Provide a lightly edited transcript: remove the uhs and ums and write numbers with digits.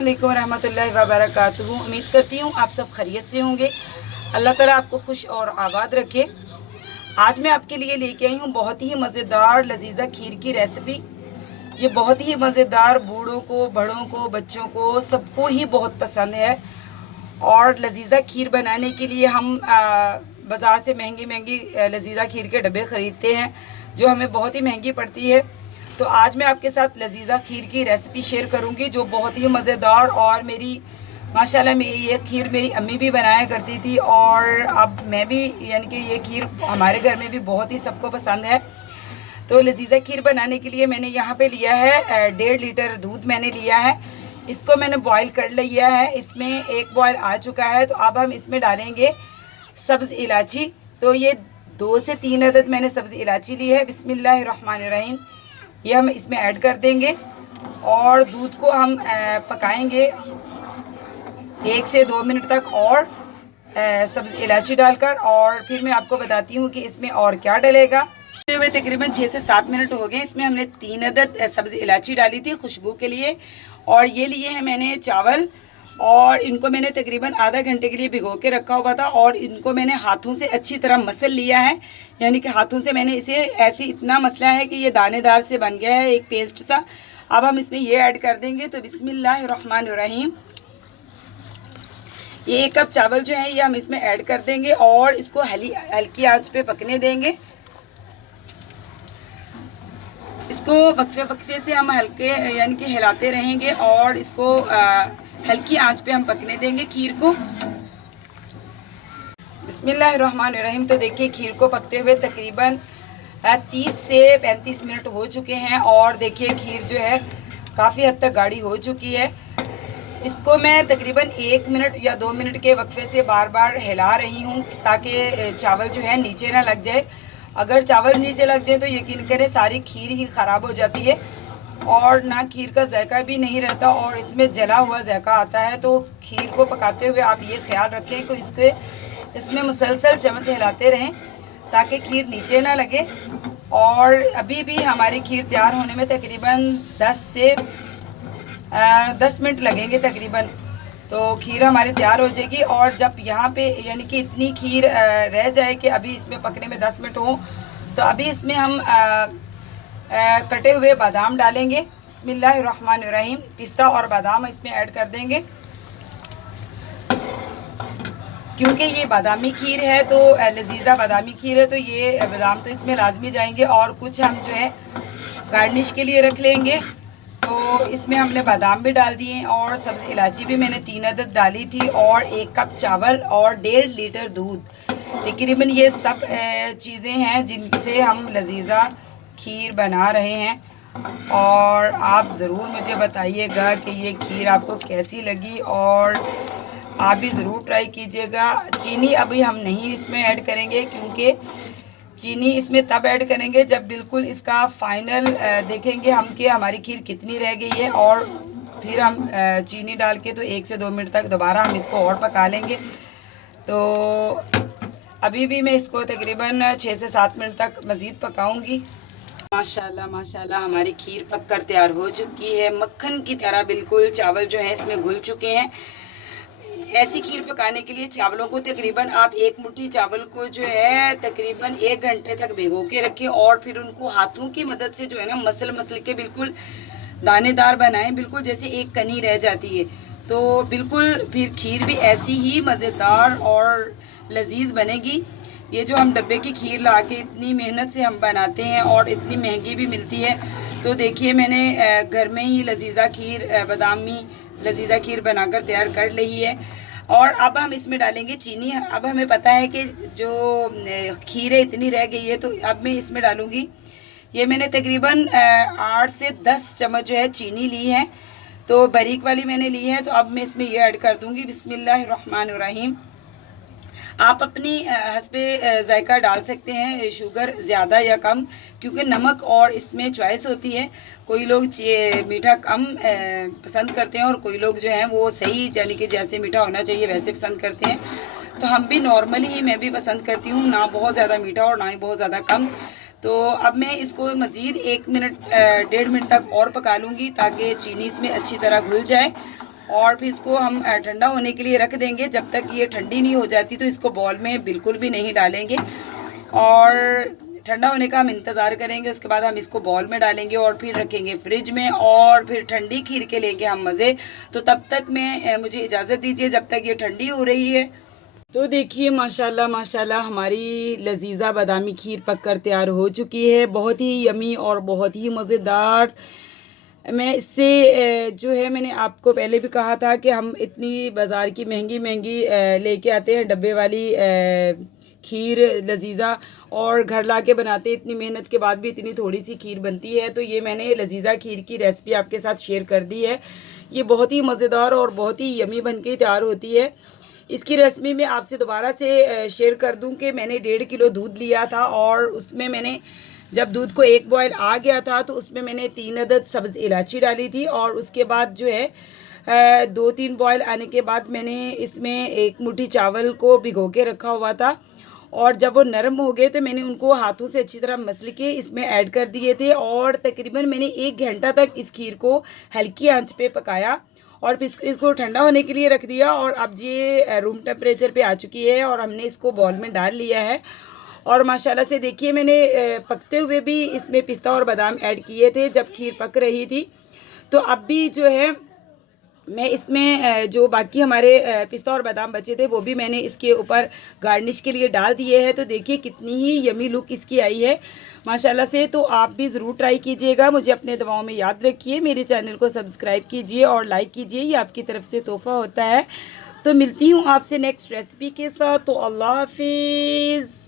अस्सलामुअलैकुम रहमतुल्लाहि व बरकातुहू। उम्मीद करती हूँ आप सब खैरियत से होंगे। अल्लाह ताला आपको खुश और आबाद रखे। आज मैं आपके लिए लेके आई हूँ बहुत ही मज़ेदार लजीज़ा खीर की रेसिपी। ये बहुत ही मज़ेदार, बूढ़ों को, बड़ों को, बच्चों को, सबको ही बहुत पसंद है। और लजीज़ा खीर बनाने के लिए हम बाज़ार से महंगी महंगी लजीज़ा खीर के डब्बे ख़रीदते हैं, जो हमें बहुत ही महंगी पड़ती है। तो आज मैं आपके साथ लजीज़ा खीर की रेसिपी शेयर करूंगी, जो बहुत ही मज़ेदार और मेरी माशाल्लाह ये खीर मेरी अम्मी भी बनाया करती थी और अब मैं भी, यानी कि ये खीर हमारे घर में भी बहुत ही सबको पसंद है। तो लजीज़ा खीर बनाने के लिए मैंने यहाँ पे लिया है 1.5 लीटर दूध मैंने लिया है। इसको मैंने बॉईल कर लिया है। इसमें एक बॉयल आ चुका है। तो अब हम इसमें डालेंगे सब्ज़ इलायची। तो ये 2 से 3 अदद मैंने सब्ज़ इलायची ली है। बिस्मिल्लाहिर्रहमानिर्रहीम। ये हम इसमें ऐड कर देंगे और दूध को हम पकाएंगे 1 से 2 मिनट तक और सब्ज़ इलायची डालकर। और फिर मैं आपको बताती हूँ कि इसमें और क्या डलेगा। हुए तकरीबन 6 से 7 मिनट हो गए। इसमें हमने 3 अदद सब्ज़ इलायची डाली थी खुशबू के लिए। और ये लिए हैं मैंने चावल, और इनको मैंने तकरीबन आधा घंटे के लिए भिगो के रखा हुआ था। और इनको मैंने हाथों से अच्छी तरह मसल लिया है, यानी कि हाथों से मैंने इसे ऐसे इतना मसला है कि ये दानेदार से बन गया है, एक पेस्ट सा। अब हम इसमें ये ऐड कर देंगे। तो बिस्मिल्लाहिर्रहमानिर्रहीम। ये 1 कप चावल जो है ये हम इसमें ऐड कर देंगे और इसको हल्की आंच पे पकने देंगे। इसको वक्फे वक्फे से हम हल्के यानी कि हिलाते रहेंगे और इसको हल्की आंच पे हम पकने देंगे खीर को। बिस्मिल्लाहिर्रहमानिर्रहीम। तो देखिए खीर को पकते हुए तकरीबन 30 से 35 मिनट हो चुके हैं और देखिए खीर जो है काफ़ी हद तक गाढ़ी हो चुकी है। इसको मैं तकरीबन 1 मिनट या 2 मिनट के वक्फे से बार बार हिला रही हूँ, ताकि चावल जो है नीचे ना लग जाए। अगर चावल नीचे लग जाए तो यकीन करें सारी खीर ही ख़राब हो जाती है और ना खीर का जायका भी नहीं रहता और इसमें जला हुआ जायका आता है। तो खीर को पकाते हुए आप ये ख्याल रखें कि इसमें मुसलसल चम्मच हिलाते रहें ताकि खीर नीचे ना लगे। और अभी भी हमारी खीर तैयार होने में तकरीबन 10 मिनट लगेंगे तकरीबन। तो खीर हमारी तैयार हो जाएगी। और जब यहाँ पे यानी कि इतनी खीर रह जाए कि अभी इसमें पकने में 10 मिनट हो, तो अभी इसमें हम कटे हुए बादाम डालेंगे। बिस्मिल्लाहिर्रहमानिर्रहीम। पिस्ता और बादाम इसमें ऐड कर देंगे। क्योंकि ये बादामी खीर है, तो लजीज़ा बादामी खीर है, तो ये बादाम तो इसमें लाजमी जाएंगे। और कुछ हम जो है गार्निश के लिए रख लेंगे। तो इसमें हमने बादाम भी डाल दिए और सब्ज़ इलायची भी मैंने 3 अदद डाली थी और 1 कप चावल और 1.5 लीटर दूध। तकरीबन ये सब चीज़ें हैं जिनसे हम लजीज़ा खीर बना रहे हैं। और आप ज़रूर मुझे बताइएगा कि ये खीर आपको कैसी लगी और आप भी ज़रूर ट्राई कीजिएगा। चीनी अभी हम नहीं इसमें ऐड करेंगे, क्योंकि चीनी इसमें तब ऐड करेंगे जब बिल्कुल इसका फाइनल देखेंगे हम कि हमारी खीर कितनी रह गई है। और फिर हम चीनी डाल के तो 1 से 2 मिनट तक दोबारा हम इसको और पका लेंगे। तो अभी भी मैं इसको तकरीबन 6 से 7 मिनट तक मज़ीद पकाऊंगी। माशाल्लाह माशाल्लाह हमारी खीर पक कर तैयार हो चुकी है, मक्खन की तरह बिल्कुल। चावल जो है इसमें घुल चुके हैं। ऐसी खीर पकाने के लिए चावलों को तकरीबन आप 1 मुट्ठी चावल को जो है तकरीबन 1 घंटे तक भिगो के रखें और फिर उनको हाथों की मदद से जो है ना मसल के बिल्कुल दानेदार बनाएं, बिल्कुल जैसे एक कनी रह जाती है। तो बिल्कुल फिर खीर भी ऐसी ही मज़ेदार और लजीज बनेगी। ये जो हम डब्बे की खीर ला के इतनी मेहनत से हम बनाते हैं और इतनी महंगी भी मिलती है, तो देखिए मैंने घर में ही लजीज़ा खीर, बादामी लजीज़ा खीर बनाकर तैयार कर ली है। और अब हम इसमें डालेंगे चीनी। अब हमें पता है कि जो खीर है इतनी रह गई है, तो अब मैं इसमें डालूँगी, ये मैंने तकरीबन 8 से 10 चम्मच जो है चीनी ली है, तो बारीक वाली मैंने ली है। तो अब मैं इसमें ये ऐड कर दूँगी। बिस्मिल्लाहिर्रहमानिर्रहीम। आप अपनी हस्बे जायका डाल सकते हैं, शुगर ज़्यादा या कम, क्योंकि नमक और इसमें चॉइस होती है। कोई लोग मीठा कम पसंद करते हैं और कोई लोग जो हैं वो सही, यानी कि जैसे मीठा होना चाहिए वैसे पसंद करते हैं। तो हम भी नॉर्मली ही, मैं भी पसंद करती हूँ, ना बहुत ज़्यादा मीठा और ना ही बहुत ज़्यादा कम। तो अब मैं इसको मज़ीद 1 मिनट 1.5 मिनट तक और पका लूँगी ताकि चीनी इसमें अच्छी तरह घुल जाए और फिर इसको हम ठंडा होने के लिए रख देंगे। जब तक ये ठंडी नहीं हो जाती तो इसको बॉल में बिल्कुल भी नहीं डालेंगे, और ठंडा होने का हम इंतज़ार करेंगे। उसके बाद हम इसको बॉल में डालेंगे और फिर रखेंगे फ्रिज में, और फिर ठंडी खीर के लेंगे हम मज़े। तो तब तक मुझे इजाज़त दीजिए जब तक ये ठंडी हो रही है। तो देखिए माशाल्लाह माशाल्लाह हमारी लजीज़ा बादामी खीर पककर तैयार हो चुकी है। बहुत ही यमी और बहुत ही मज़ेदार। मैं इससे जो है, मैंने आपको पहले भी कहा था कि हम इतनी बाज़ार की महंगी महंगी लेके आते हैं डब्बे वाली खीर लजीज़ा, और घर ला के बनाते, इतनी मेहनत के बाद भी इतनी थोड़ी सी खीर बनती है। तो ये मैंने लजीज़ा खीर की रेसिपी आपके साथ शेयर कर दी है। ये बहुत ही मज़ेदार और बहुत ही यमी बन के तैयार होती है। इसकी रेसिपी मैं आपसे दोबारा से शेयर कर दूं कि मैंने 1.5 किलो दूध लिया था, और उसमें मैंने जब दूध को 1 बॉयल आ गया था तो उसमें मैंने 3 अदद सब्ज़ इलायची डाली थी, और उसके बाद जो है 2-3 बॉयल आने के बाद मैंने इसमें 1 मुट्ठी चावल को भिगो के रखा हुआ था, और जब वो नरम हो गए तो मैंने उनको हाथों से अच्छी तरह मसल के इसमें ऐड कर दिए थे, और तकरीबन मैंने 1 घंटा तक इस खीर को हल्की आंच पे पकाया, और फिर इसको ठंडा होने के लिए रख दिया। और अब ये रूम टेम्परेचर पे आ चुकी है, और हमने इसको बॉल में डाल लिया है। और माशाल्लाह से देखिए, मैंने पकते हुए भी इसमें पिस्ता और बादाम ऐड किए थे जब खीर पक रही थी। तो अब भी जो है मैं इसमें जो बाकी हमारे पिस्ता और बादाम बचे थे वो भी मैंने इसके ऊपर गार्निश के लिए डाल दिए हैं। तो देखिए कितनी ही यमी लुक इसकी आई है माशाल्लाह से। तो आप भी ज़रूर ट्राई कीजिएगा। मुझे अपने दुआओं में याद रखिए। मेरे चैनल को सब्सक्राइब कीजिए और लाइक कीजिए, ये आपकी तरफ से तोहफ़ा होता है। तो मिलती हूँ आपसे नेक्स्ट रेसिपी के साथ। तो अल्लाह हाफिज़।